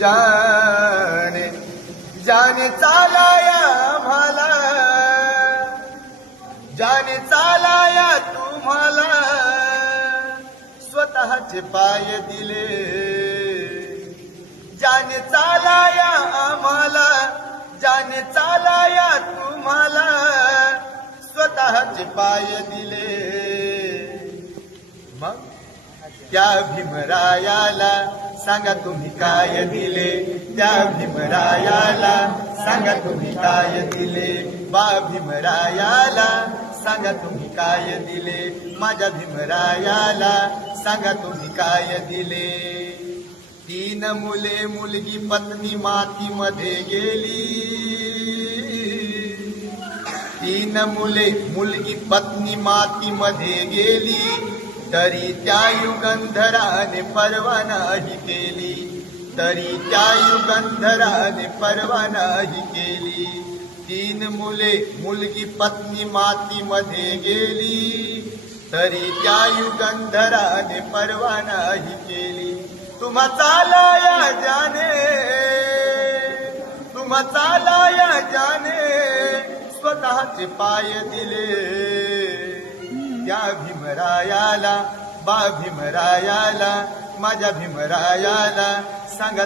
जाने जाने चालाया मला, जाने चालाया तुम्हाला, स्वतःचे पाय दिले. जाने चालाया आम्हाला, जाने चालाया तुम्हाला, स्वतःचे पाय दिले. मग त्या भीमरायाला सांगा तुम्ही काय दिले, त्या भीमरायाला सांगा तुम्ही काय दिले. बा भीमरायाला सांगा तुम्ही काय दिले, माझ्या भीमरायाला सांगा तुम्ही काय दिले. 3 मुले मुलगी पत्नी मातीमध्ये गेली, 3 मुले मुलगी पत्नी मातीमध्ये गेली, तरी त्या युगंधराने पर्वा नाही केली, तरी त्या युगंधराने पर्वा नाही केली. 3 मुले मुलगी पत्नी मातीमध्ये गेली, तरी त्या युगंधराने पर्वा नाही केली. तुम्हा चालाया जाने, तुम्हा चालाया जाने, स्वतःचे पाय दिले. त्या भीमरायाला, बा भीमरायाला, माझ्या भीमरायाला सांगा